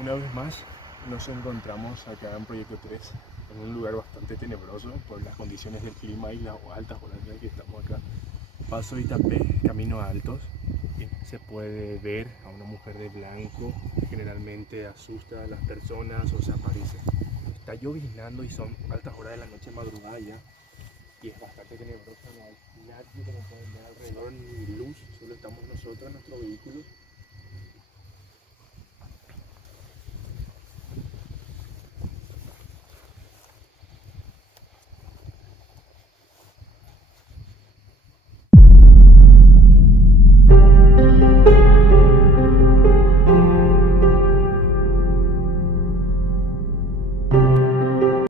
Una vez más nos encontramos acá en Proyecto 3 en un lugar bastante tenebroso por las condiciones del clima y las altas horas en las que estamos acá. Paso Itapé, camino a Altos, y se puede ver a una mujer de blanco que generalmente asusta a las personas o se aparece. Está lloviznando y son altas horas de la noche, madrugada ya, y es bastante tenebroso. No hay nadie, como pueden ver alrededor, ni luz, solo estamos nosotros en nuestro vehículo